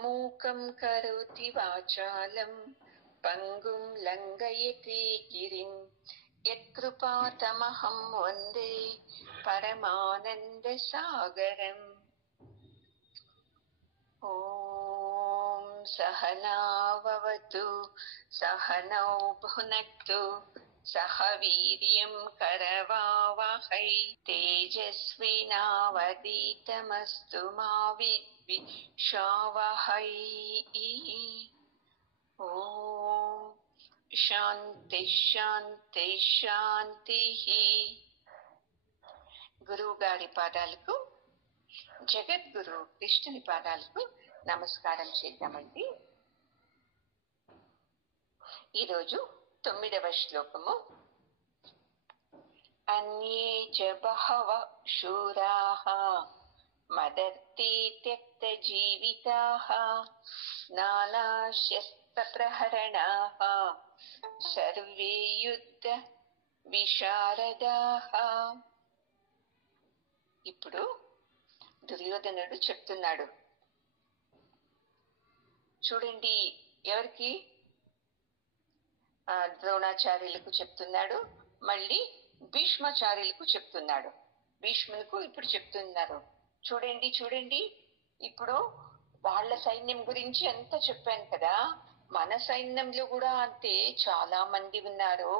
మూకం కరోతి వాచాలం పంగుం లంఘయతే గిరిం యత్కృపాతమహం వందే పరమానంద సాగరం. ఓం సహనావవతు సహనౌ భునక్తు సహ వీర్యం కరవావహై తేజస్వినావధీతమస్తు మా విద్విషావహై. ఓం శాంతి శాంతి శాంతి. గురువు గారి పాదాలకు, జగద్గురు కృష్ణుని పాదాలకు నమస్కారం చేద్దామండి. ఈరోజు 9వ శ్లోకము. అన్యే చ బహవః శూరాః మదర్తే త్యక్త జీవితాః నానాశస్త్ర ప్రహరణాః సర్వే యుద్ధ విశారదాః. ఇప్పుడు దుర్యోధనుడు చెప్తున్నాడు. చూడండి, ఎవరికి? ద్రోణాచార్యులకు చెప్తున్నాడు, మళ్ళీ భీష్మాచార్యులకు చెప్తున్నాడు. భీష్ములకు ఇప్పుడు చెప్తున్నారు. చూడండి చూడండి, ఇప్పుడు వాళ్ళ సైన్యం గురించి ఎంత చెప్పాను కదా, మన సైన్యంలో కూడా అంతే చాలా మంది ఉన్నారు.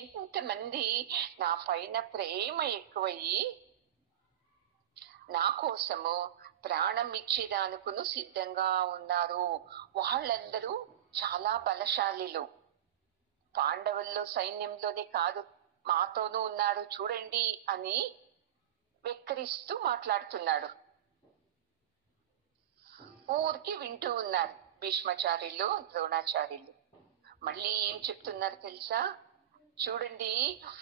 ఎంతమంది నా పైన ప్రేమ ఎక్కువయ్యి నా కోసము ప్రాణం ఇచ్చేదానుకును సిద్ధంగా ఉన్నారు. వాళ్ళందరూ చాలా బలశాలిలు. పాండవుల్లో సైన్యంలోనే కాదు, మాతోనూ ఉన్నారు చూడండి అని వెక్కిరిస్తూ మాట్లాడుతున్నాడు. ఊరికి వింటూ ఉన్నారు భీష్మాచార్యులు, ద్రోణాచార్యులు. మళ్ళీ ఏం చెప్తున్నారు తెలుసా? చూడండి,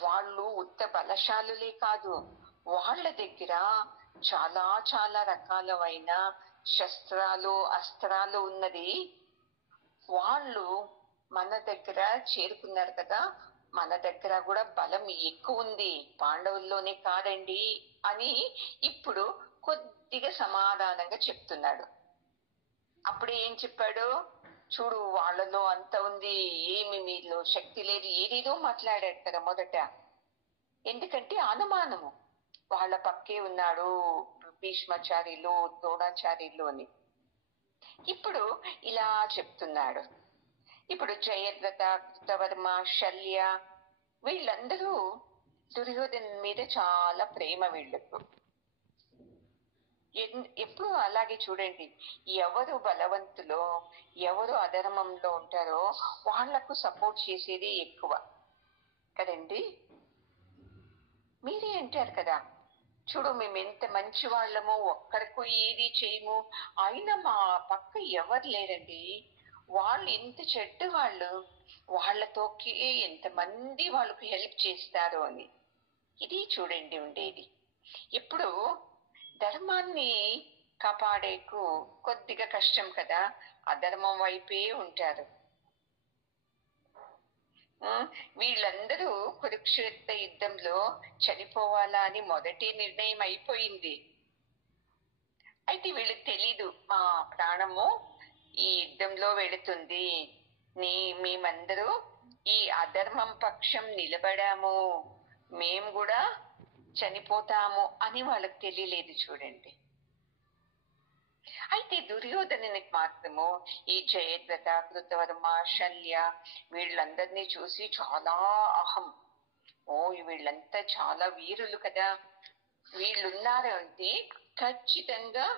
వాళ్ళు ఉత్త బలశాలులే కాదు, వాళ్ళ దగ్గర చాలా చాలా రకాలైన శస్త్రాలు, అస్త్రాలు ఉన్నది. వాళ్ళు మన దగ్గర చేరుకున్నారు కదా, మన దగ్గర కూడా బలం ఎక్కువ ఉంది, పాండవుల్లోనే కాదండి అని ఇప్పుడు కొద్దిగా సమాధానంగా చెప్తున్నాడు. అప్పుడే ఏం చెప్పాడు? చూడు, వాళ్ళలో అంత ఉంది, ఏమి మీలో శక్తి లేదు, ఏదేదో మాట్లాడాడు కదా మొదట. ఎందుకంటే అనుమానము, వాళ్ళ పక్కే ఉన్నాడు భీష్మాచార్యులు, ద్రోణాచార్యులు అని. ఇప్పుడు ఇలా చెప్తున్నాడు. ఇప్పుడు జయద్రథ, కృతవర్మ, శల్య వీళ్ళందరూ దుర్యోధను మీద చాలా ప్రేమ వీళ్ళకు. ఎప్పుడు అలాగే చూడండి, ఎవరు బలవంతులో, ఎవరు అధర్మంలో ఉంటారో వాళ్లకు సపోర్ట్ చేసేది ఎక్కువ కదండి. మీరే అంటారు కదా, చూడు మేము ఎంత మంచి వాళ్ళమో, ఒక్కరికో ఏది చేయము, అయినా మా పక్క ఎవరు లేరండి, వాళ్ళు ఎంత చెడ్డ వాళ్ళు, వాళ్లతోకి ఎంతమంది వాళ్ళకు హెల్ప్ చేస్తారు అని. ఇది చూడండి ఉండేది. ఇప్పుడు ధర్మాన్ని కాపాడేకు కొద్దిగా కష్టం కదా, అధర్మం వైపే ఉంటారు. వీళ్ళందరూ కురుక్షేత్ర యుద్ధంలో చనిపోవాలా అని మొదటి నిర్ణయం అయిపోయింది. అయితే వీళ్ళకి తెలీదు, మా ప్రాణము ఈ యుద్ధంలో వెళుతుంది, మేమందరూ ఈ అధర్మం పక్షం నిలబడాము, మేము కూడా చనిపోతాము అని వాళ్ళకి తెలియలేదు చూడండి. అయితే దుర్యోధనునికి మాత్రము ఈ జయద్రథ, కృతవర్మ, శల్య వీళ్ళందరినీ చూసి చాలా అహం. ఓ, వీళ్ళంతా చాలా వీరులు కదా, వీళ్ళున్నారు అంటే ఖచ్చితంగా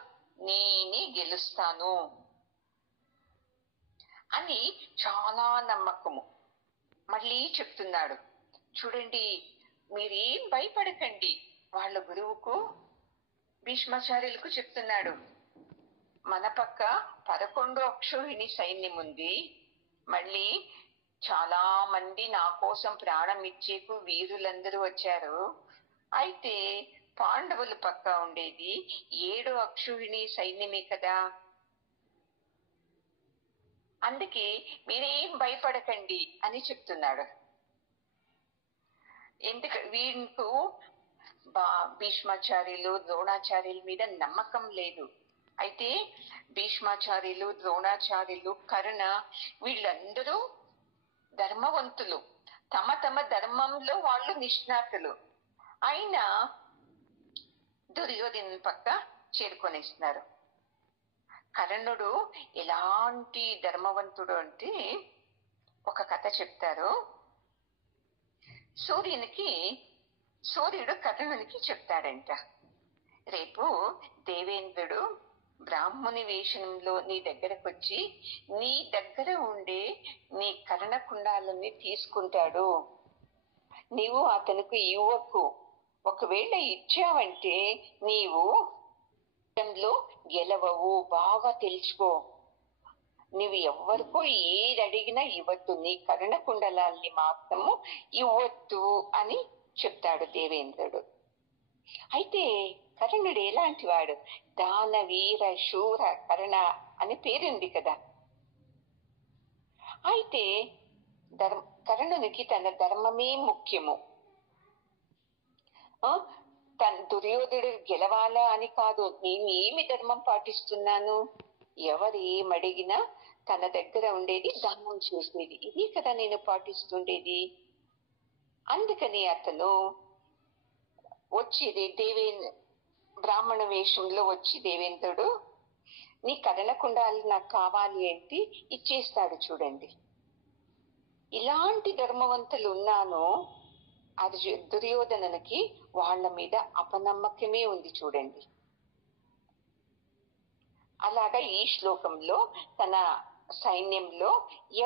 నేనే గెలుస్తాను అని చాలా నమ్మకము. మళ్ళీ చెప్తున్నాడు, చూడండి మీరేం భయపడకండి. వాళ్ళ గురువుకు, భీష్మాచార్యులకు చెప్తున్నాడు, మన పక్క 11 అక్షౌహిణి సైన్యం ఉంది, మళ్ళీ చాలా మంది నా కోసం ప్రాణం ఇచ్చేకు వీరులందరూ వచ్చారు. అయితే పాండవుల పక్క ఉండేది 7 అక్షౌహిణి సైన్యమే కదా, అందుకే మీరేం భయపడకండి అని చెప్తున్నాడు. వీళ్ళకు భీష్మాచార్యులు, ద్రోణాచార్యుల మీద నమ్మకం లేదు. అయితే భీష్మాచార్యులు, ద్రోణాచార్యులు, కర్ణ వీళ్ళందరూ ధర్మవంతులు, తమ తమ ధర్మంలో వాళ్ళు నిష్ణాతులు. అయినా దుర్యోధన పక్క చేరుకొనేస్తున్నారు. కర్ణుడు ఎలాంటి ధర్మవంతుడు అంటే ఒక కథ చెప్తారు. సూర్యుడు కర్ణునికి చెప్తాడంట, రేపు దేవేంద్రుడు బ్రాహ్మణి వేషంలో నీ దగ్గరకు వచ్చి నీ దగ్గర ఉండే నీ కర్ణకుండాలని తీసుకుంటాడు. నీవు అతనికి ఇవ్వకు. ఒకవేళ ఇచ్చావంటే నీవు గెలవవు, బాగా తెలుసుకో. నువ్వు ఎవరికో ఏది అడిగినా ఇవ్వద్దు, నీ కర్ణకుండలాల్ని మాత్రము ఇవ్వద్దు అని చెప్తాడు దేవేంద్రుడు. అయితే కర్ణుడు ఎలాంటి వాడు? దాన వీర శూర కర్ణ అని పేరుంది కదా. అయితే కర్ణునికి తన ధర్మమే ముఖ్యము. తన దుర్యోధుడు గెలవాలా అని కాదు, నేను ఏమి ధర్మం పాటిస్తున్నాను, ఎవరు ఏమడిగినా తన దగ్గర ఉండేది దానం చేసేది, ఇది కదా నేను పాటిస్తుండేది. అందుకని అతను వచ్చి బ్రాహ్మణ వేషంలో వచ్చి దేవేంద్రుడు నీ కర్ణకుండాలు నాకు కావాలి ఏంటి ఇచ్చేస్తాడు. చూడండి, ఇలాంటి ధర్మవంతులు ఉన్నాను. అది దుర్యోధనునికి వాళ్ళ మీద అపనమ్మకమే ఉంది. చూడండి, అలాగా ఈ శ్లోకంలో తన సైన్యంలో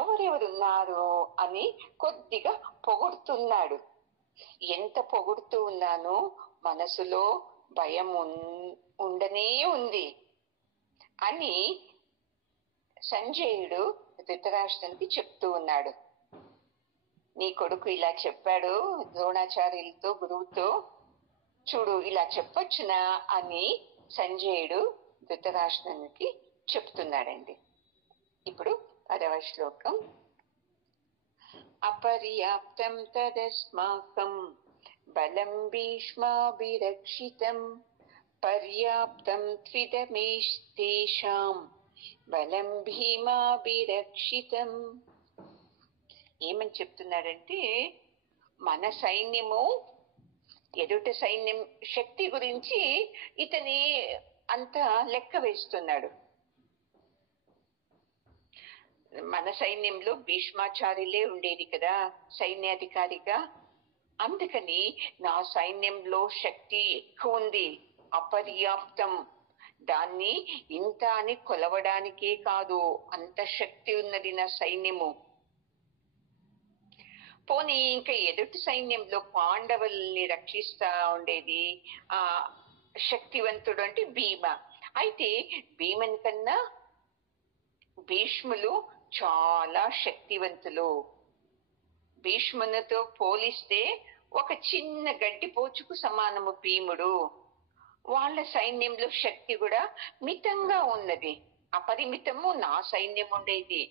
ఎవరెవరున్నారు అని కొద్దిగా పొగుడుతున్నాడు. ఎంత పొగుడుతూ ఉన్నానో మనసులో భయం ఉండనే ఉంది అని సంజయుడు ధృతరాష్ట్రునికి చెప్తూ ఉన్నాడు. నీ కొడుకు ఇలా చెప్పాడు ద్రోణాచార్యులతో, గురువుతో, చూడు ఇలా చెప్పొచ్చునా అని సంజయుడు ధృతరాష్ట్రునికి చెప్తున్నాడండి. ఇప్పుడు 10వ శ్లోకం. అపర్యాప్తం తదస్మాకం బలం భీష్మాభిరక్షితం పర్యాప్తం త్విదమేస్తేషాం బలం భీమాభిరక్షితం. ఏమని చెప్తున్నాడంటే, మన సైన్యము ఎదుట సైన్యం శక్తి గురించి ఇతని అంతా లెక్క వేస్తున్నాడు. మన సైన్యంలో భీష్మాచార్యులే ఉండేది కదా సైన్యాధికారిగా, అందుకని నా సైన్యంలో శక్తి ఎక్కువ ఉంది, అపర్యాప్తం, దాన్ని ఇంత అని కొలవడానికే కాదు, అంత శక్తి ఉన్నది నా సైన్యము. పోనీ ఇంకా ఎదుటి సైన్యంలో పాండవుల్ని రక్షిస్తా ఉండేది ఆ శక్తివంతుడు అంటే భీమ. అయితే భీమని కన్నా భీష్ములు చాలా శక్తివంతులు. భీష్మునితో పోలిస్తే ఒక చిన్న గడ్డిపోచుకు సమానము భీముడు. వాళ్ళ సైన్యంలో శక్తి కూడా మితంగా ఉన్నది, అపరిమితము నా సైన్యం ఉండేది.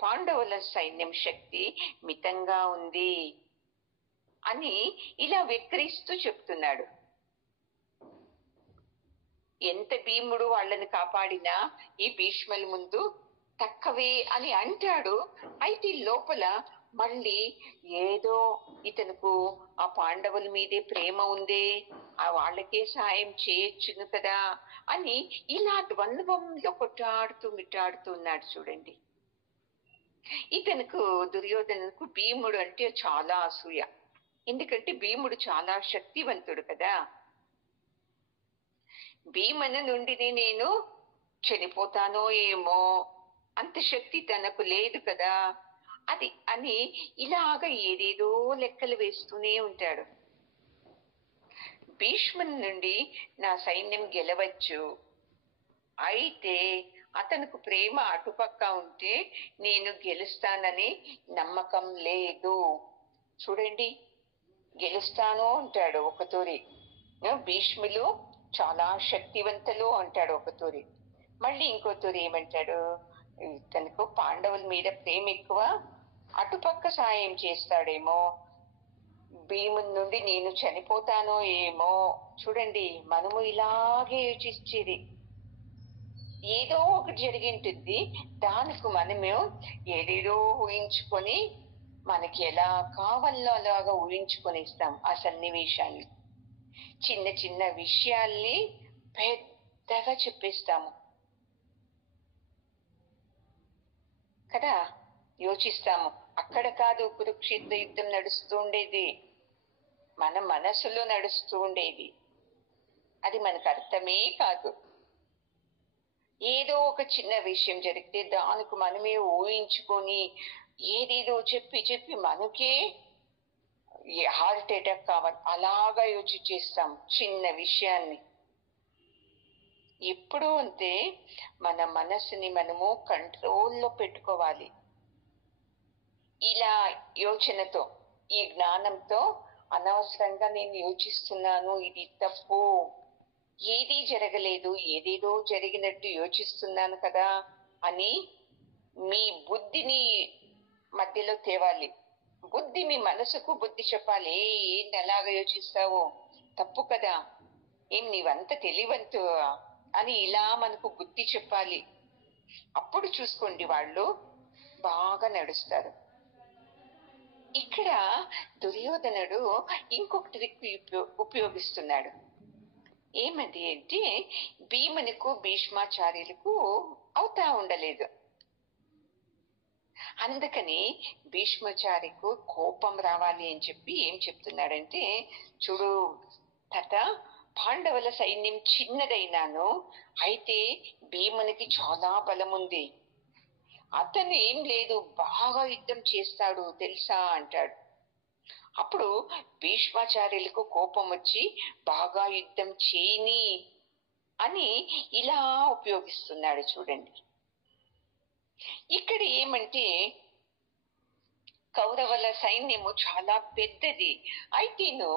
పాండవుల సైన్యం శక్తి మితంగా ఉంది అని ఇలా వెక్కిరిస్తూ చెప్తున్నాడు. ఎంత భీముడు వాళ్ళని కాపాడినా ఈ భీష్ముల ముందు తక్కువే అని అంటాడు. అయితే లోపల మళ్ళీ ఏదో ఇతనుకు ఆ పాండవుల మీదే ప్రేమ ఉందే, ఆ వాళ్ళకే సాయం చేయొచ్చును కదా అని ఇలా ద్వంద్వంలో కొట్టాడుతూ మిట్టాడుతూ ఉన్నాడు. చూడండి, ఇతనుకు దుర్యోధనకు భీముడు అంటే చాలా అసూయ. ఎందుకంటే భీముడు చాలా శక్తివంతుడు కదా. భీమను నుండి నేను చనిపోతానో ఏమో, అంత శక్తి తనకు లేదు కదా అది అని ఇలాగ ఏదేదో లెక్కలు వేస్తూనే ఉంటాడు. భీష్ముని నుండి నా సైన్యం గెలవచ్చు, అయితే అతనికి ప్రేమ అటుపక్క ఉంటే నేను గెలుస్తానని నమ్మకం లేదు. చూడండి, గెలుస్తాను అంటాడు ఒక తూరి, భీష్ములు చాలా శక్తివంతులు అంటాడు ఒక తూరి, మళ్ళీ ఇంకో తూరి ఏమంటాడు, తనకు పాండవుల మీద ప్రేమ ఎక్కువ, అటుపక్క సాయం చేస్తాడేమో, భీముని నుండి నేను చనిపోతానో ఏమో. చూడండి, మనము ఇలాగే యోచించేది. ఏదో ఒకటి జరిగి ఉంటుంది. దానికి మనమే ఏదేదో ఊహించుకొని మనకి ఎలా కావాలో అలాగా ఊహించుకొని ఇస్తాం ఆ సన్నివేశాన్ని. చిన్న చిన్న విషయాల్ని పెద్దగా చెప్పేస్తాము కదా. యోచిస్తాము. అక్కడ కాదు కురుక్షేత్ర యుద్ధం నడుస్తూ ఉండేది, మన మనసులో నడుస్తూ ఉండేది. అది మనకు అర్థమే కాదు. ఏదో ఒక చిన్న విషయం జరిగితే దానికి మనమే ఊహించుకొని ఏదేదో చెప్పి చెప్పి మనకే హార్ట్ అటాక్ కావాలి అలాగా యోచించేస్తాం చిన్న విషయాన్ని. ఎప్పుడు అంతే, మన మనసుని మనము కంట్రోల్లో పెట్టుకోవాలి. ఇలా యోచనతో, ఈ జ్ఞానంతో అనవసరంగా నేను యోచిస్తున్నాను, ఇది తప్పు, ఏదీ జరగలేదు, ఏదేదో జరిగినట్టు యోచిస్తున్నాను కదా అని మీ బుద్ధిని మధ్యలో తేవాలి. బుద్ధి మీ మనసుకు బుద్ధి చెప్పాలి, ఏంటి అలాగా యోచిస్తావు, తప్పు కదా, ఏం నీవంత తెలివంతు అని ఇలా మనకు బుద్ధి చెప్పాలి. అప్పుడు చూసుకోండి వాళ్ళు బాగా నడుస్తారు. ఇక్కడ దుర్యోధనుడు ఇంకొక ట్రిక్ ఉపయోగిస్తున్నాడు. ఏమది అంటే, భీమునికు భీష్మాచార్యులకు అవుతా ఉండలేదు. అందుకని భీష్మాచార్యకు కోపం రావాలి అని చెప్పి ఏం చెప్తున్నాడంటే, చూడు తాత, పాండవుల సైన్యం చిన్నదైనాను అయితే భీమునికి చాలా బలం ఉంది, అతను ఏం లేదు బాగా యుద్ధం చేస్తాడు తెలుసా అంటాడు. అప్పుడు భీష్మాచార్యులకు కోపం వచ్చి బాగా యుద్ధం చేయని అని ఇలా ఉపయోగిస్తున్నాడు చూడండి. ఇక్కడ ఏమంటే, కౌరవుల సైన్యము చాలా పెద్దది అయితేను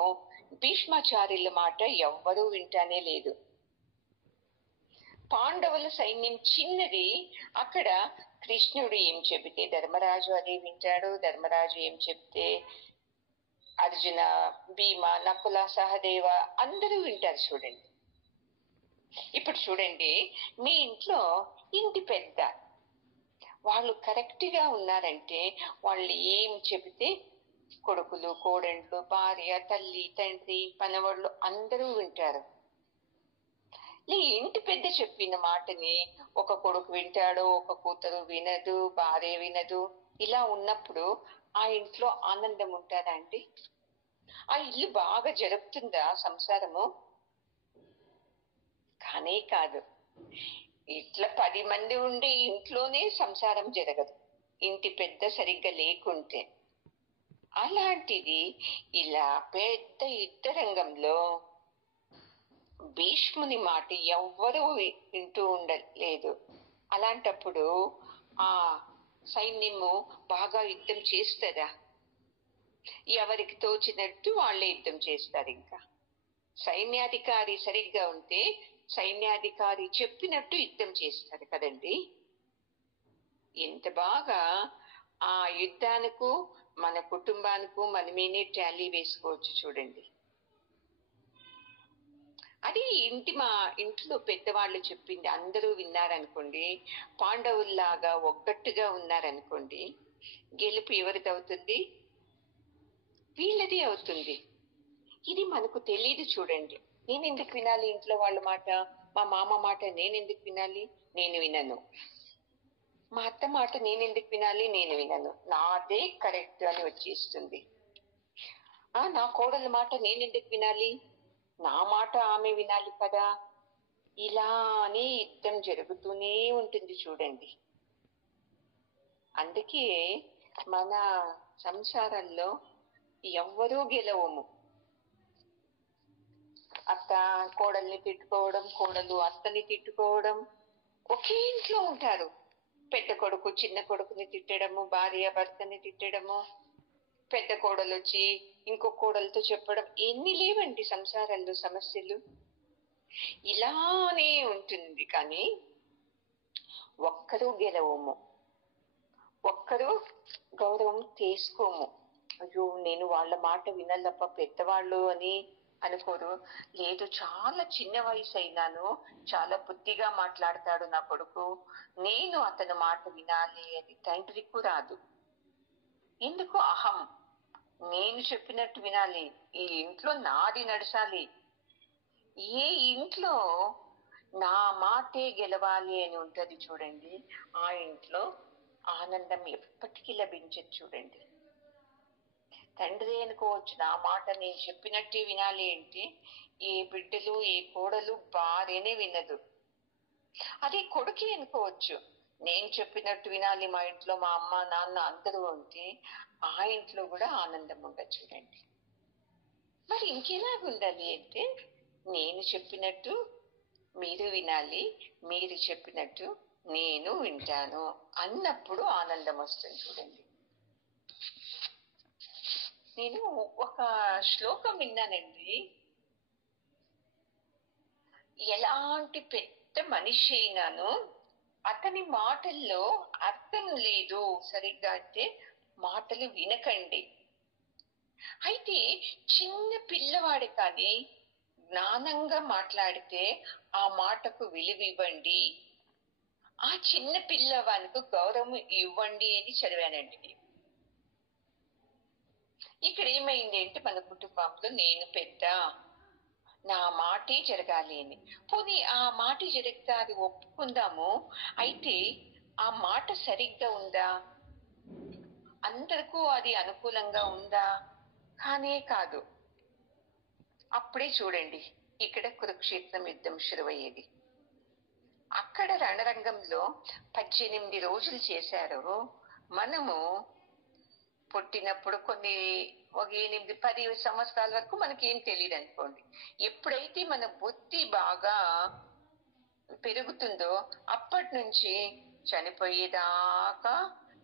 భీష్మాచార్యుల మాట ఎవ్వరూ వింటానే లేదు. పాండవుల సైన్యం చిన్నది, అక్కడ కృష్ణుడు ఏం చెబితే ధర్మరాజు అదే వింటాడు, ధర్మరాజు ఏం చెప్తే అర్జున, భీమ, నకుల, సహదేవ అందరూ వింటారు చూడండి. ఇప్పుడు చూడండి, మీ ఇంట్లో ఇంటి పెద్ద వాళ్ళు కరెక్ట్ గా ఉన్నారంటే వాళ్ళు ఏం చెబితే కొడుకులు, కోడళ్ళు, భార్య, తల్లి, తండ్రి, పనవాళ్ళు అందరూ వింటారు. ఈ ఇంటి పెద్ద చెప్పిన మాటని ఒక కొడుకు వింటాడు, ఒక కూతురు వినదు, భార్య వినదు. ఇలా ఉన్నప్పుడు ఆ ఇంట్లో ఆనందం ఉంటుందా అండి? ఆ ఇల్లు బాగా జరుగుతుందా సంసారము? కానే కాదు. ఇట్లా 10 మంది ఉండే ఇంట్లోనే సంసారం జరగదు, ఇంటి పెద్ద సరిగ్గా లేకుంటే. అలాంటిది ఇలా పెద్ద యుద్ధ రంగంలో భీష్ముని మాట ఎవ్వరూ వింటూ ఉండలేదు. అలాంటప్పుడు ఆ సైన్యము బాగా యుద్ధం చేస్తారా? ఎవరికి తోచినట్టు వాళ్ళే యుద్ధం చేస్తారు. ఇంకా సైన్యాధికారి సరిగ్గా ఉంటే సైన్యాధికారి చెప్పినట్టు యుద్ధం చేస్తారు కదండి. ఎంత బాగా ఆ యుద్ధానికి మన కుటుంబానికి మనమేనే టాలీ వేసుకోవచ్చు చూడండి. అది మా ఇంట్లో పెద్దవాళ్ళు చెప్పింది అందరూ విన్నారనుకోండి, పాండవుల్లాగా ఒగ్గట్టుగా ఉన్నారనుకోండి, గెలుపు ఎవరిది అవుతుంది? వీళ్ళది అవుతుంది. ఇది మనకు తెలియదు చూడండి. నేనెందుకు వినాలి ఇంట్లో వాళ్ళ మాట? మా మామ మాట నేనెందుకు వినాలి? నేను వినను. మా అత్త మాట నేనెందుకు వినాలి? నేను వినను. నాదే కరెక్ట్ అని వచ్చేస్తుంది. నా కోడల మాట నేనెందుకు వినాలి? నా మాట ఆమె వినాలి కదా. ఇలానే యుద్ధం జరుగుతూనే ఉంటుంది చూడండి. అందుకే మన సంసారంలో ఎవ్వరూ గెలవము. అత్త కోడల్ని తిట్టుకోవడం, కోడలు అత్తని తిట్టుకోవడం. ఒకే ఇంట్లో ఉంటారు, పెద్ద కొడుకు చిన్న కొడుకుని తిట్టడము, భార్య భర్తని తిట్టడము, పెద్ద కోడలు వచ్చి ఇంకో కోడలతో చెప్పడం. ఎన్ని లేవండి సంసారంలో సమస్యలు. ఇలానే ఉంటుంది. కానీ ఒక్కరూ గెలవము, ఒక్కరూ గౌరవం తీసుకోము. అయ్యో నేను వాళ్ళ మాట వినాలప్ప పెద్దవాళ్ళు అని అనుకోరు. లేదు, చాలా చిన్న వయసు అయినాను, చాలా బుద్ధిగా మాట్లాడతాడు నా కొడుకు, నేను అతని మాట వినాలి అని తండ్రికి రాదు. ఎందుకు? అహం. నేను చెప్పినట్టు వినాలి, ఈ ఇంట్లో నాది నడచాలి. ఏ ఇంట్లో నా మాటే గెలవాలి అని ఉంటది చూడండి, ఆ ఇంట్లో ఆనందం ఎప్పటికీ లభించదు చూడండి. తండ్రి అనుకోవచ్చు, నా మాట నేను చెప్పినట్టే వినాలి అంటే ఏ బిడ్డలు ఏ కోడలు భార్యనే వినదు. అదే కొడుకే అనుకోవచ్చు, నేను చెప్పినట్టు వినాలి, మా ఇంట్లో మా అమ్మ నాన్న అందరూ ఉంటే ఆ ఇంట్లో కూడా ఆనందం ఉండదు చూడండి. మరి ఇంకెలాగుండాలి అంటే, నేను చెప్పినట్టు మీరు వినాలి, మీరు చెప్పినట్టు నేను వింటాను అన్నప్పుడు ఆనందం వస్తుంది చూడండి. నేను ఒక శ్లోకం విన్నానండి. ఎలాంటి పెద్ద మనిషి అయినాను అతని మాటల్లో అర్థం లేదు సరిగ్గా అంటే మాటలు వినకండి. అయితే చిన్న పిల్లవాడు కానీ జ్ఞానంగా మాట్లాడితే ఆ మాటకు విలువ ఇవ్వండి, ఆ చిన్న పిల్లవానికి గౌరవం ఇవ్వండి అని చదివానండి నేను. ఇక్కడ ఏమైంది అంటే, మన కుటుంబంలో నేను పెద్ద, నా మాటే జరగాలి అని. పోనీ ఆ మాట జరిగితే అది ఒప్పుకుందాము. అయితే ఆ మాట సరిగ్గా ఉందా? అందరికీ అది అనుకూలంగా ఉందా? కానే కాదు. అప్పుడే చూడండి, ఇక్కడ కురుక్షేత్రం యుద్ధం శురువయ్యేది. అక్కడ రణరంగంలో 18 రోజులు చేశారు. మనము పుట్టినప్పుడు కొన్ని ఒక 8-10 సంవత్సరాల వరకు మనకి ఏం తెలియదు అనుకోండి. ఎప్పుడైతే మన బుద్ధి బాగా పెరుగుతుందో అప్పటి నుంచి చనిపోయేదాకా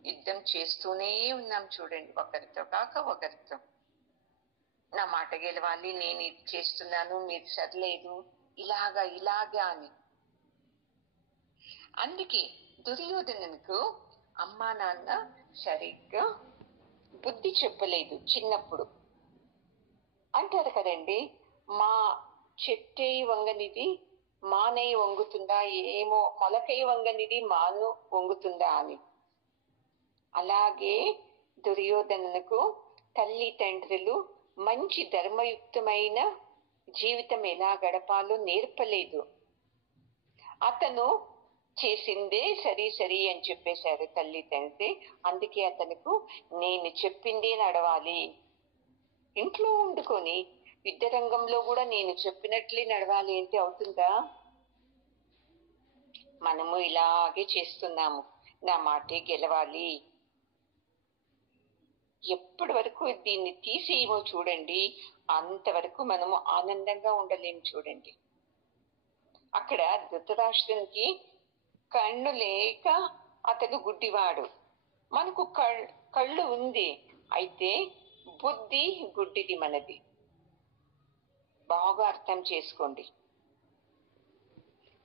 యుద్ధం చేస్తూనే ఉన్నాం చూడండి, ఒకరితో కాక ఒకరితో. నా మాట గెలవాలి, నేను ఇది చేస్తున్నాను, మీరు సరిలేదు, ఇలాగా అని. అందుకే దుర్యోధనునికి అమ్మా నాన్న సరిగ్గా బుద్ధి చెప్పలేదు చిన్నప్పుడు. అంటారు కదండి, మా చెట్టై వంగనిది మానై వంగుతుందా, ఏమో మొలకై వంగనిది మాను వంగుతుందా అని. అలాగే దుర్యోధనులకు తల్లి తండ్రులు మంచి ధర్మయుక్తమైన జీవితం ఎలా గడపాలో నేర్పలేదు. అతను చేసిందే సరి అని చెప్పేశారు తల్లి తండ్రి. అందుకే అతనుకు నేను చెప్పిందే నడవాలి, ఇంట్లో వండుకొని యుద్ధ రంగంలో కూడా నేను చెప్పినట్లే నడవాలి అంటే అవుతుందా? మనము ఇలాగే చేస్తున్నాము, నా మాటే గెలవాలి. ఎప్పటి వరకు దీన్ని తీసేయమో చూడండి, అంతవరకు మనము ఆనందంగా ఉండలేము చూడండి. అక్కడ ధృతరాష్ట్రునికి కన్ను లేక అతడు గుడ్డివాడు, మనకు కళ్ళు ఉంది, అయితే బుద్ధి గుడ్డిది మనది. బాగా అర్థం చేసుకోండి.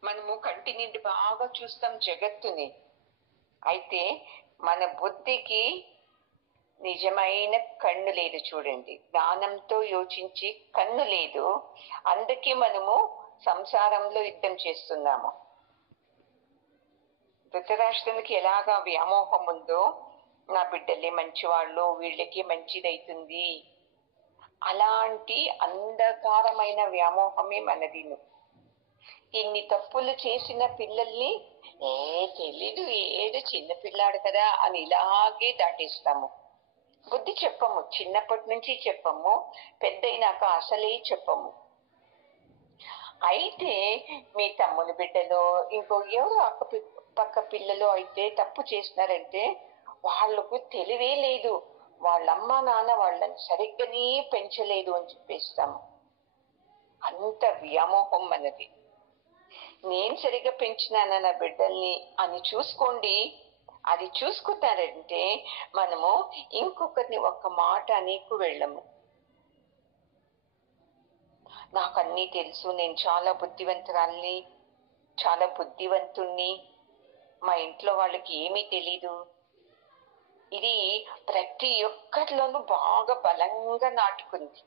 మనము కంటి నిండి బాగా చూస్తాం జగత్తుని, అయితే మన బుద్ధికి నిజమైన కన్ను లేదు చూడండి. జ్ఞానంతో యోచించి కన్ను లేదు, అందుకే మనము సంసారంలో యుద్ధం చేస్తున్నాము. ధృతరాష్ట్రునికి ఎలాగా వ్యామోహం ఉందో, నా బిడ్డలే మంచివాళ్ళు, వీళ్ళకి మంచిదైతుంది, అలాంటి అంధకారమైన వ్యామోహమే మనదిను. ఇన్ని తప్పులు చేసిన పిల్లల్ని తెలీదు, ఏదో చిన్న పిల్లాడు కదా అని ఇలాగే దాటేస్తాము. బుద్ధి చెప్పము, చిన్నప్పటి నుంచి చెప్పము, పెద్దయినాక అసలే చెప్పము. అయితే మీ తమ్ముని బిడ్డలో ఇంకో ఎవరో పక్క పిల్లలు అయితే తప్పు చేసినారంటే వాళ్లకు తెలివే లేదు, వాళ్ళమ్మ నాన్న వాళ్ళని సరిగ్గానే పెంచలేదు అని చెప్పేస్తాము. అంత వ్యామోహం మనది. నేను సరిగ్గా పెంచినానా నా బిడ్డల్ని అని చూసుకోండి. అది చూసుకుంటారంటే మనము ఇంకొకరిని ఒక్క మాట అనేకు వెళ్ళము. నాకు అన్నీ తెలుసు, నేను చాలా బుద్ధివంతురాల్ని, చాలా బుద్ధివంతుణ్ణి, మా ఇంట్లో వాళ్ళకి ఏమీ తెలీదు. ఇది ప్రతి ఒక్కరిలోనూ బాగా బలంగా నాటుకుంది.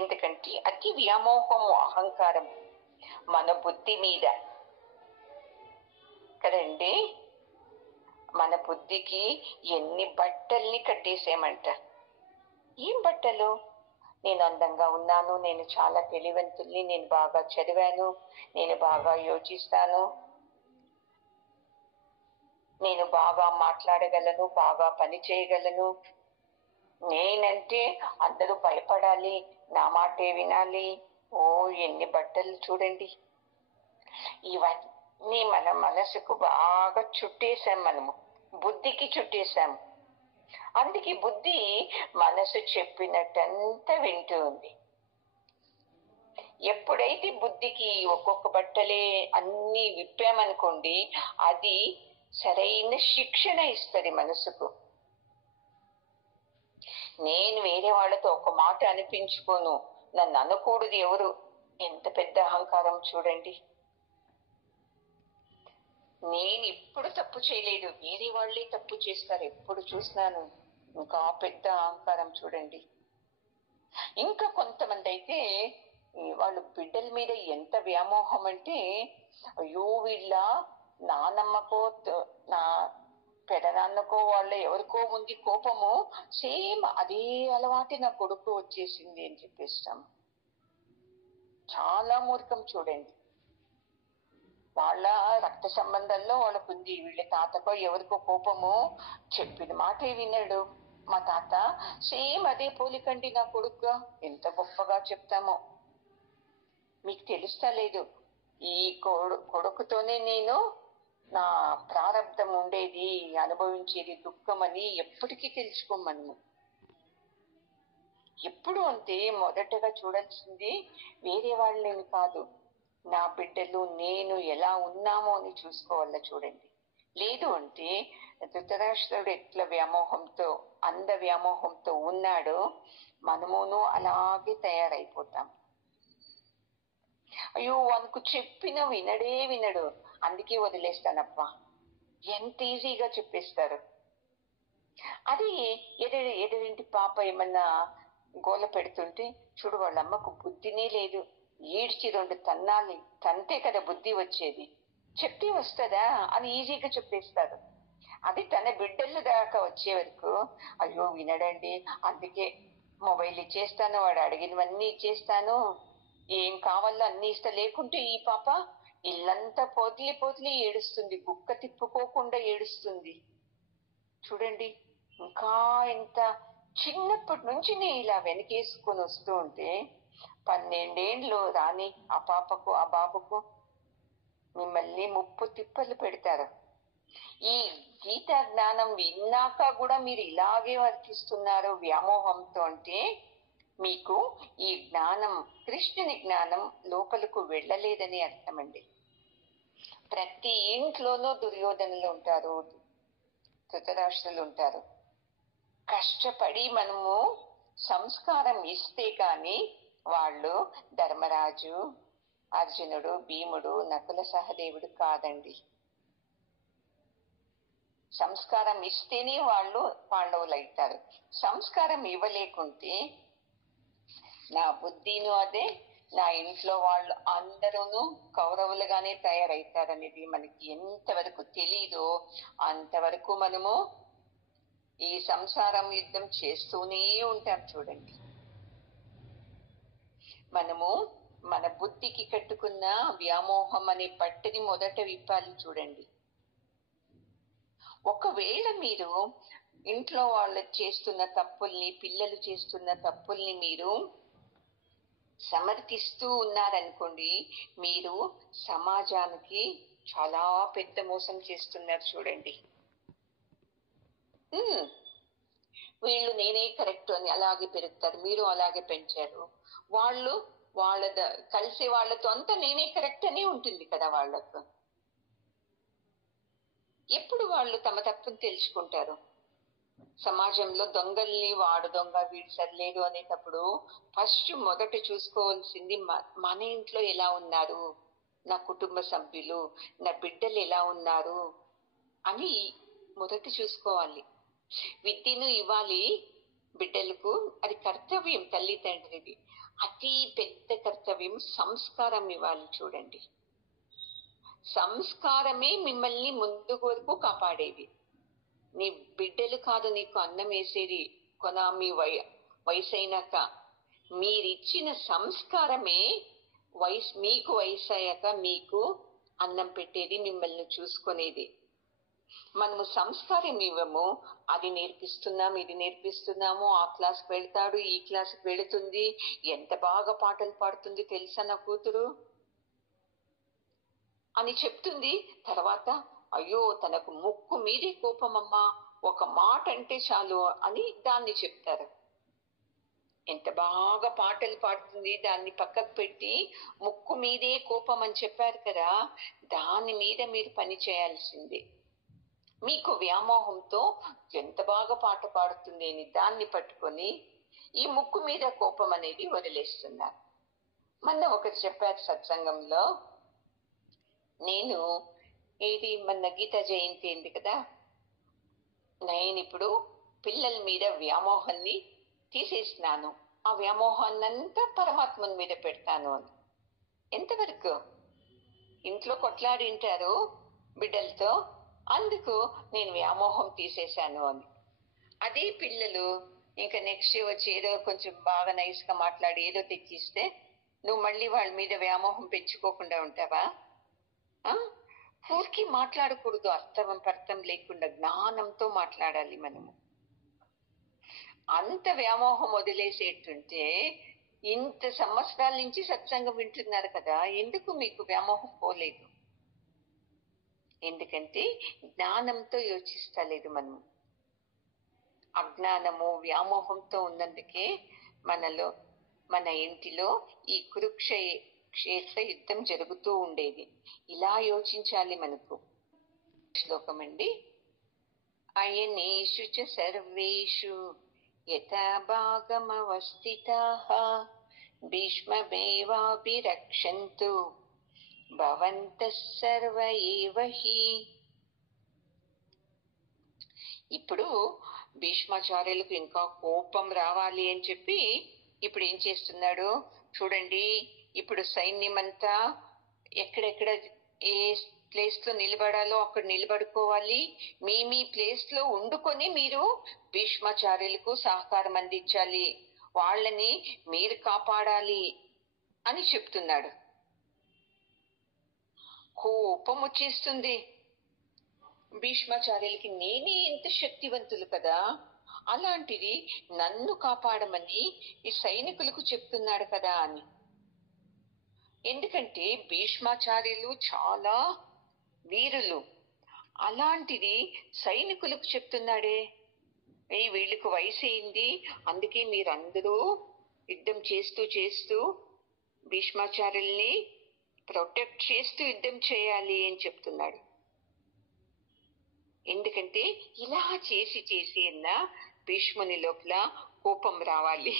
ఎందుకంటే అతి వ్యామోహము, అహంకారం మన బుద్ధి మీద కదండి. మన బుద్ధికి ఎన్ని బట్టల్ని కట్టేసామంట. ఏం బట్టలు? నేను అందంగా ఉన్నాను, నేను చాలా తెలివంతుల్ని, నేను బాగా చదివాను, నేను బాగా యోచిస్తాను, నేను బాగా మాట్లాడగలను, బాగా పని చేయగలను, నేనంటే అందరూ భయపడాలి, నా మాటే వినాలి. ఓ ఎన్ని బట్టలు చూడండి. ఇవన్నీ మన మనసుకు బాగా చుట్టేశాం, మనము బుద్ధికి చుట్టేశాం. అందుకే బుద్ధి మనసు చెప్పినట్టంతా వింటూ ఉంది. ఎప్పుడైతే బుద్ధికి ఒక్కొక్క బట్టలే అన్ని విప్పామనుకోండి, అది సరైన శిక్షణ ఇస్తుంది మనసుకు. నేను వేరే వాళ్ళతో ఒక మాట అనిపించుకోను, నన్ను అనకూడదు ఎవరు. ఎంత పెద్ద అహంకారం చూడండి. నేను ఇప్పుడు తప్పు చేయలేదు, వేరే వాళ్ళే తప్పు చేస్తారు ఎప్పుడు చూసినాను. ఇంకా పెద్ద అహంకారం చూడండి. ఇంకా కొంతమంది అయితే వాళ్ళు బిడ్డల మీద ఎంత వ్యామోహం అంటే, అయ్యో వీళ్ళ నానమ్మకో నా పెదనాన్నకో వాళ్ళ ఎవరికో ఉంది కోపము, సేమ్ అదే అలవాటు నా కొడుకు వచ్చేసింది అని చెప్పేస్తాం. చాలా మూర్ఖం చూడండి. వాళ్ళ రక్త సంబంధాల్లో వాళ్ళకు ఉంది. వీళ్ళ తాతకో ఎవరికో కోపము, చెప్పిన మాటే వినడు మా తాత, సేమ్ అదే పోలికండి నా కొడుకు. ఎంత గొప్పగా చెప్తామో మీకు తెలుస్తా లేదు. ఈ కొడుకుతోనే నేను నా ప్రారంధం ఉండేది, అనుభవించేది దుఃఖం అని ఎప్పటికీ తెలుసుకోమను. ఎప్పుడు అంతే, మొదటగా చూడాల్సింది వేరే వాళ్ళని కాదు, నా బిడ్డలు నేను ఎలా ఉన్నామో అని చూసుకోవాల చూడండి. లేదు అంటే ధృతరాష్ట్రుడు ఎట్లా వ్యామోహంతో, అంధ వ్యామోహంతో ఉన్నాడో మనమును అలాగే తయారైపోతాం. అయ్యో వానికి చెప్పిన వినడే వినడు, అందుకే వదిలేస్తానప్పా, ఎంత ఈజీగా చెప్పేస్తారు. అది ఎదురింటి పాప ఏమన్నా గోల పెడుతుంటే, చూడు వాళ్ళ అమ్మకు బుద్ధినే లేదు, ఈడ్చి 2 తన్నాలి, తంతే కదా బుద్ధి వచ్చేది, చెప్తే వస్తుందా అని ఈజీగా చెప్పేస్తారు. అది తన బిడ్డలు దాకా వచ్చే వరకు అయ్యో వినడండి, అందుకే మొబైల్ ఇచ్చేస్తాను, వాడు అడిగినవన్నీ ఇచ్చేస్తాను, ఏం కావాలో అన్ని ఇస్తా, లేకుంటే ఈ పాప ఇల్లంతా పోతిలి ఏడుస్తుంది, గుక్క తిప్పుకోకుండా ఏడుస్తుంది. చూడండి, ఇంకా ఎంత చిన్నప్పటి నుంచి ఇలా వెనకేసుకొని వస్తూ ఉంటే 12 ఏండ్లు రాని ఆ పాపకు ఆ బాబుకు మిమ్మల్ని ముప్పు తిప్పలు పెడతారు. ఈ గీతా జ్ఞానం విన్నాక కూడా మీరు ఇలాగే వర్తిస్తున్నారు వ్యామోహంతో అంటే మీకు ఈ జ్ఞానం, కృష్ణుని జ్ఞానం లోపలకు వెళ్ళలేదని అర్థమండి. ప్రతి ఇంట్లోనూ దుర్యోధనులు ఉంటారు, ధృతరాష్ట్రులు ఉంటారు. కష్టపడి మనము సంస్కారం ఇస్తే కాని వాళ్ళు ధర్మరాజు, అర్జునుడు, భీముడు, నకుల సహదేవుడు కాదండి. సంస్కారం ఇస్తేనే వాళ్ళు పాండవులు అవుతారు. సంస్కారం ఇవ్వలేకుంటే నా బుద్ధిను అదే, నా ఇంట్లో వాళ్ళు అందరూ కౌరవులుగానే తయారవుతారనేది మనకి ఎంతవరకు తెలీదో అంతవరకు మనము ఈ సంసారం యుద్ధం చేస్తూనే ఉంటాం చూడండి. మనము మన బుద్ధికి కట్టుకున్న వ్యామోహం అనే పట్టిని మొదట విప్పాలి చూడండి. ఒకవేళ మీరు ఇంట్లో వాళ్ళు చేస్తున్న తప్పుల్ని, పిల్లలు చేస్తున్న తప్పుల్ని మీరు సమర్థిస్తూ ఉన్నారనుకోండి, మీరు సమాజానికి చాలా పెద్ద మోసం చేస్తున్నారు చూడండి. వీళ్ళు నేనే కరెక్ట్ అని అలాగే పెరుగుతారు, మీరు అలాగే పెంచారు. వాళ్ళు కలిసే వాళ్ళతో అంతా నేనే కరెక్ట్ అని ఉంటుంది కదా వాళ్ళకు. ఎప్పుడు వాళ్ళు తమ తప్పును తెలుసుకుంటారు? సమాజంలో దొంగల్ని వాడు దొంగ వీడు సరిలేడు అనేటప్పుడు ఫస్ట్ మొదట చూసుకోవాల్సింది మన ఇంట్లో ఎలా ఉన్నారు, నా కుటుంబ సభ్యులు, నా బిడ్డలు ఎలా ఉన్నారు అని మొదట చూసుకోవాలి. విద్యను ఇవ్వాలి బిడ్డలకు, అది కర్తవ్యం తల్లిదండ్రిది. అతి పెద్ద కర్తవ్యం సంస్కారం ఇవ్వాలి. చూడండి, సంస్కారమే మిమ్మల్ని ముందు వరకు కాపాడేది. నీ బిడ్డలు కాదు నీకు అన్నం వేసేది మీ వయసు అయినాక. మీరిచ్చిన సంస్కారమే మీకు వయసు అయ్యాక మీకు అన్నం పెట్టేది, మిమ్మల్ని చూసుకునేది. మనము సంస్కారం ఇవ్వము, అది నేర్పిస్తున్నాం ఇది నేర్పిస్తున్నాము, ఆ క్లాస్కి వెళ్తాడు ఈ క్లాస్కి వెళుతుంది, ఎంత బాగా పాటలు పాడుతుంది తెలుసా నా కూతురు అని చెప్తుంది. తర్వాత అయ్యో తనకు ముక్కు మీదే కోపమమ్మా, ఒక మాట అంటే చాలు అని దాన్ని చెప్తారు. ఎంత బాగా పాటలు పాడుతుంది, దాన్ని పక్కకు పెట్టి ముక్కు మీదే కోపం అని చెప్పారు కదా, దాని మీద మీరు పని చేయాల్సిందే. మీకు వ్యామోహంతో ఎంత బాగా పాట పాడుతుంది అని దాన్ని పట్టుకొని ఈ ముక్కు మీద కోపం అనేది వదిలేస్తున్నారు. మొన్న ఒకరు చెప్పారు సత్సంగంలో, నేను మొన్న గీతా జయంతి అయింది కదా, నేను ఇప్పుడు పిల్లల మీద వ్యామోహాన్ని తీసేసినాను, ఆ వ్యామోహాన్నంతా పరమాత్మని మీద పెడతాను అని. ఎంతవరకు? ఇంట్లో కొట్లాడింటారు బిడ్డలతో, అందుకు నేను వ్యామోహం తీసేశాను అని. అదే పిల్లలు ఇంకా నెక్స్ట్ వచ్చి ఏదో కొంచెం బాగా నైస్ గా మాట్లాడి ఏదో తెచ్చిస్తే నువ్వు మళ్ళీ వాళ్ళ మీద వ్యామోహం పెంచుకోకుండా ఉంటావా? ఊరికి మాట్లాడకూడదు, అర్థం లేకుండా జ్ఞానంతో మాట్లాడాలి మనము. అంత వ్యామోహం వదిలేసేటుంటే ఇంత సంవత్సరాల నుంచి సత్సంగం వింటున్నారు కదా, ఎందుకు మీకు వ్యామోహం పోలేదు? ఎందుకంటే జ్ఞానంతో యోచిస్తలేదు మనము. అజ్ఞానము వ్యామోహంతో ఉన్నందుకే మన ఇంటిలో ఈ కురుక్షేత్ర యుద్ధం జరుగుతూ ఉండేది. ఇలా యోచించాలి మనకు. శ్లోకం అండి, అయనేషు చ సర్వేషు యథా భాగమవస్థితాః భీష్మమేవాభిరక్షन्तు భవంతః సర్వ ఏవ హి. ఇప్పుడు భీష్మాచార్యులకు ఇంకా కోపం రావాలి అని చెప్పి ఇప్పుడు ఏం చేస్తున్నాడు చూడండి. ఇప్పుడు సైన్యమంతా ఎక్కడెక్కడ ఏ ప్లేస్ లో నిలబడాలో అక్కడ నిలబడుకోవాలి. మీ ప్లేస్ లో ఉండుకొని మీరు భీష్మాచార్యులకు సహకారం అందించాలి, వాళ్ళని మీరు కాపాడాలి అని చెప్తున్నాడు. కోపం వచ్చేస్తుంది భీష్మాచార్యులకి. నేనే ఎంత శక్తివంతులు కదా, అలాంటిది నన్ను కాపాడమని ఈ సైనికులకు చెప్తున్నాడు కదా అని. ఎందుకంటే భీష్మాచార్యులు చాలా వీరులు, అలాంటిది సైనికులకు చెప్తున్నాడే, వీళ్ళకు వయసు అయింది అందుకే మీరందరూ యుద్ధం చేస్తూ భీష్మాచార్యుల్ని ప్రొటెక్ట్ చేస్తూ యుద్ధం చేయాలి అని చెప్తున్నాడు. ఎందుకంటే ఇలా చేసి అన్న భీష్ముని లోపల కోపం రావాలి,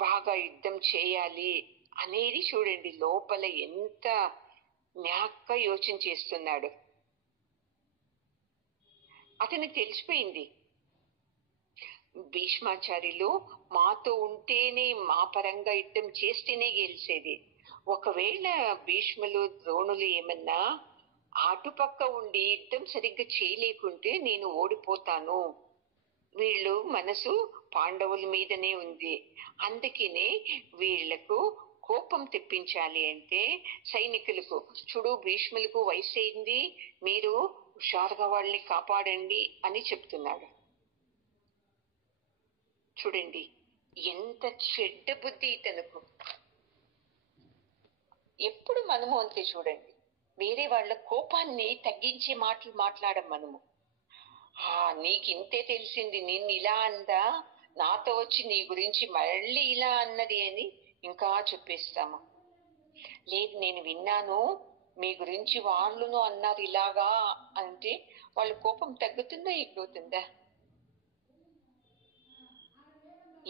బాగా యుద్ధం చేయాలి అనేది చూడండి లోపల ఎంత న్యాక్క యోచన చేస్తున్నాడు. అతనికి తెలిసిపోయింది భీష్మాచార్యులు మాతో ఉంటేనే, మా పరంగా యుద్ధం చేస్తేనే గెలిచేది. ఒకవేళ భీష్ములు ద్రోణులు ఏమన్నా అటుపక్క ఉండి యుద్ధం సరిగ్గా చేయలేకుంటే నేను ఓడిపోతాను, వీళ్ళు మనసు పాండవుల మీదనే ఉంది, అందుకనే వీళ్లకు కోపం తెప్పించాలి అంటే సైనికులకు చూడు భీష్ములకు వయసు అయింది, మీరు హుషారుగా వాళ్ళని కాపాడండి అని చెప్తున్నాడు. చూడండి ఎంత చెడ్డ బుద్ధి ఇతనుకు. ఎప్పుడు మనము అంతే చూడండి, వేరే వాళ్ళ కోపాన్ని తగ్గించే మాటలు మాట్లాడం మనము. నీకింతే తెలిసింది, నిన్ను ఇలా అందా, నాతో వచ్చి నీ గురించి మళ్ళీ ఇలా అన్నది అని ఇంకా చెప్పేస్తాము. లేదు నేను విన్నాను మీ గురించి వాళ్ళును అన్నారు ఇలాగా అంటే వాళ్ళ కోపం తగ్గుతుందా ఎక్కుతుందా?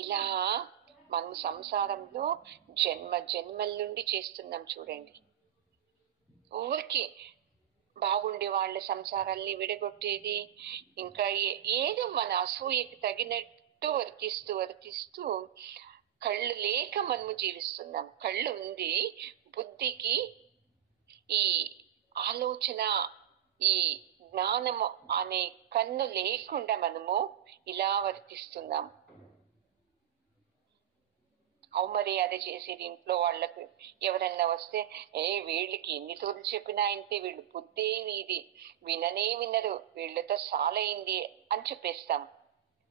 ఇలా మనం సంసారంలో జన్మల నుండి చేస్తున్నాం చూడండి. ఊరికి బాగుండే వాళ్ళ సంసారాల్ని విడగొట్టేది, ఇంకా ఏదో మన అసూయకి తగినట్టు వర్తిస్తూ కళ్ళు లేక మనము జీవిస్తున్నాం. కళ్ళు ఉంది, బుద్ధికి ఈ ఆలోచన, ఈ జ్ఞానము అనే కన్ను లేకుండా మనము ఇలా వర్తిస్తున్నాం. అవమర్యాద చేసేది ఇంట్లో వాళ్ళకు. ఎవరన్నా వస్తే వీళ్ళకి ఎన్ని తోలు చెప్పినా ఇంతే, వీళ్ళు బుద్ధే ఇది, విననే వినరు, వీళ్ళతో సాలైంది అని చెప్పేస్తాం.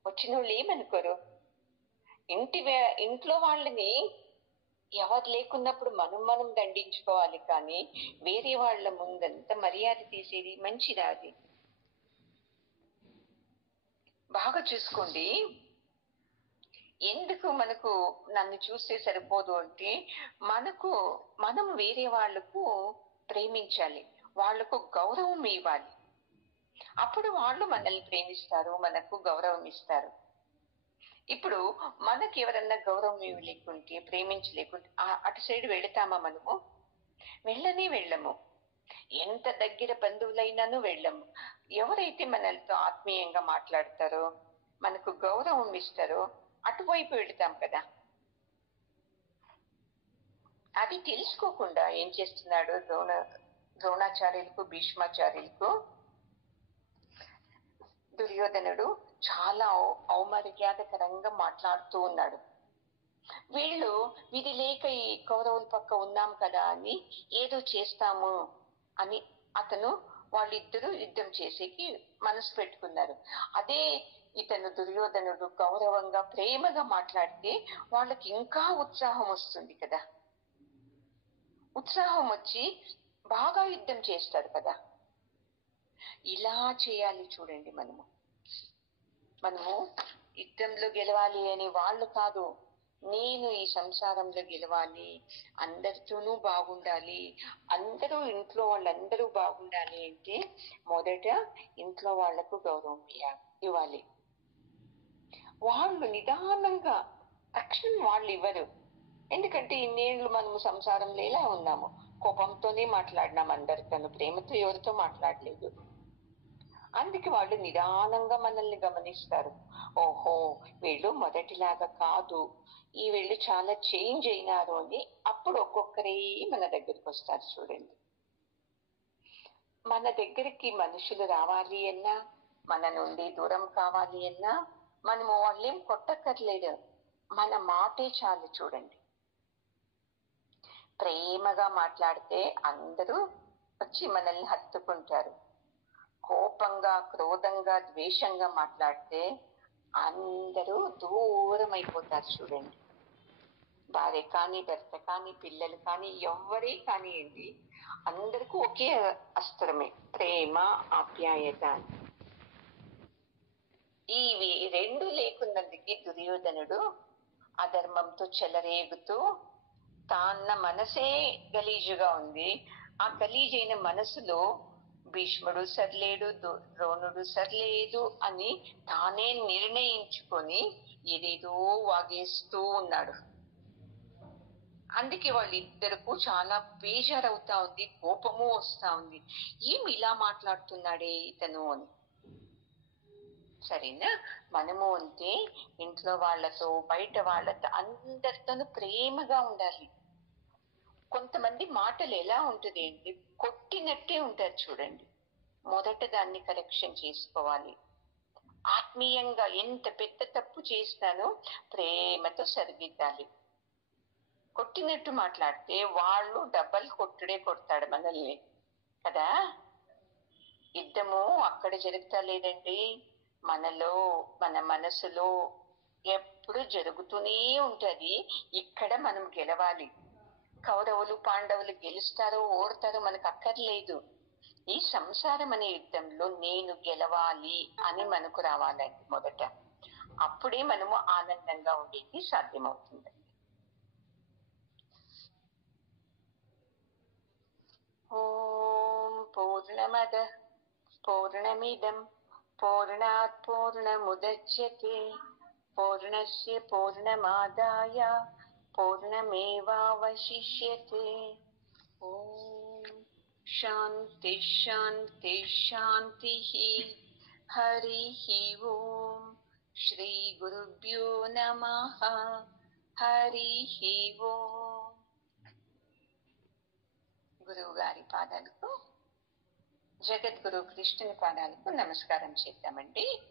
వచ్చిన వాళ్ళు ఏమనుకోరు. ఇంట్లో వాళ్ళని ఎవరు లేకున్నప్పుడు మనం దండించుకోవాలి, కానీ వేరే వాళ్ళ ముందంతా మర్యాద తీసేది మంచిదా? అది బాగా చూసుకోండి. ఎందుకు మనకు నన్ను చూస్తే సరిపోదు అంటే, మనం వేరే వాళ్లకు ప్రేమించాలి, వాళ్లకు గౌరవం ఇవ్వాలి. అప్పుడు వాళ్ళు మనల్ని ప్రేమిస్తారు, మనకు గౌరవం ఇస్తారు. ఇప్పుడు మనకి ఎవరన్నా గౌరవం ఇవ్వలేకుంటే, ప్రేమించలేకుంటే అటు సైడ్ వెళతామా? మనము వెళ్ళము. ఎంత దగ్గర బంధువులైనాను వెళ్ళము. ఎవరైతే మనతో ఆత్మీయంగా మాట్లాడతారో, మనకు గౌరవం ఇస్తారో అటువైపు వెళతాం కదా. అది తెలుసుకోకుండా ఏం చేస్తున్నాడు ద్రోణాచార్యులకు, భీష్మాచార్యులకు దుర్యోధనుడు చాలా అవమర్యాదకరంగా మాట్లాడుతూ ఉన్నాడు. వీళ్ళు విధి లేక ఈ కౌరవుల పక్క ఉన్నాం కదా అని ఏదో చేస్తాము అని వాళ్ళిద్దరూ యుద్ధం చేసేకి మనసు పెట్టుకున్నారు. అదే ఇతను దుర్యోధనుడు గౌరవంగా ప్రేమగా మాట్లాడితే వాళ్ళకి ఇంకా ఉత్సాహం వస్తుంది కదా. ఉత్సాహం వచ్చి బాగా యుద్ధం చేస్తారు కదా. ఇలా చేయాలి చూడండి. మనము యుద్ధంలో గెలవాలి అని వాళ్ళు కాదు, నేను ఈ సంసారంలో గెలవాలి, అందరితోనూ బాగుండాలి, ఇంట్లో వాళ్ళందరూ బాగుండాలి అంటే మొదట ఇంట్లో వాళ్లకు గౌరవం ఇవ్వాలి. వాళ్ళు నిదానంగా, తక్షణం వాళ్ళు ఇవ్వరు. ఎందుకంటే ఇన్నేళ్లు మనము సంసారంలో ఎలా ఉన్నాము, కోపంతోనే మాట్లాడినాం అందరితోనూ, ప్రేమతో ఎవరితో మాట్లాడలేదు. అందుకే వాళ్ళు నిదానంగా మనల్ని గమనిస్తారు. ఓహో, వీళ్ళు మొదటిలాగా కాదు, వీళ్ళు చాలా చేంజ్ అయినారు అని అప్పుడు ఒక్కొక్కరే మన దగ్గరికి వస్తారు. చూడండి, మన దగ్గరికి మనుషులు రావాలి అన్నా, మన నుండి దూరం కావాలి అన్నా మనము వాళ్ళేం కొట్టక్కర్లేదు, మన మాటే చాలు. చూడండి, ప్రేమగా మాట్లాడితే అందరూ వచ్చి మనల్ని హత్తుకుంటారు. కోపంగా, క్రోధంగా, ద్వేషంగా మాట్లాడితే అందరూ దూరం అయిపోతారు. చూడండి, భార్య కానీ, భర్త కానీ, పిల్లలు కానీ, ఎవ్వరే కానివ్వండి, అందరికీ ఒకే అస్త్రమే, ప్రేమ, ఆప్యాయత. ఇవి రెండు లేకున్నందుకే దుర్యోధనుడు అధర్మంతో చెలరేగుతూ, తాన్న మనసే గలీజుగా ఉంది, ఆ గలీజైన మనసులో భీష్ముడు సర్లేడు, ద్రోణుడు సర్లేదు అని తానే నిర్ణయించుకొని ఏదేదో వాగేస్తూ ఉన్నాడు. అందుకే వాళ్ళిద్దరకు చాలా బేజారవుతా ఉంది, కోపము వస్తా ఉంది. ఏమి ఇలా మాట్లాడుతున్నాడే ఇతను అని. సరేనా? మనము అంటే ఇంట్లో వాళ్ళతో, బయట వాళ్ళతో, అందరితోనూ ప్రేమగా ఉండాలి. కొంతమంది మాటలు ఎలా ఉంటుంది అంటే కొట్టినట్టే ఉంటారు. చూడండి, మొదట దాన్ని కరెక్షన్ చేసుకోవాలి. ఆత్మీయంగా ఎంత పెద్ద తప్పు చేసినానో ప్రేమతో సరిదిద్దాలి. కొట్టినట్టు మాట్లాడితే వాళ్ళు డబ్బల్ కొట్టుడే కొడతాడు మనల్ని కదా. యుద్ధము అక్కడ జరుగుతా లేదండి, మనలో, మన మనసులో ఎప్పుడు జరుగుతూనే ఉంటది. ఇక్కడ మనం గెలవాలి. కౌరవులు, పాండవులు గెలుస్తారో ఓడతారో మనకు అక్కర్లేదు. ఈ సంసారం అనే యుద్ధంలో నేను గెలవాలి అని మనకు రావాలండి మొదట. అప్పుడే మనము ఆనందంగా ఉండేది సాధ్యమవుతుంది. ఓం పూర్ణమద పూర్ణమిదం పూర్ణాత్ పూర్ణముదచ్యతే పూర్ణస్య పూర్ణమాదాయ పూర్ణమేవావశిష్యతే. ఓం శాంతి శాంతి శాంతి. హరి ఓం. శ్రీ గురుభ్యో నమః. హరి ఓం. గురువు గారి పాదాలకు, జగద్గురు కృష్ణుని పాదాలకు నమస్కారం చేద్దామండి.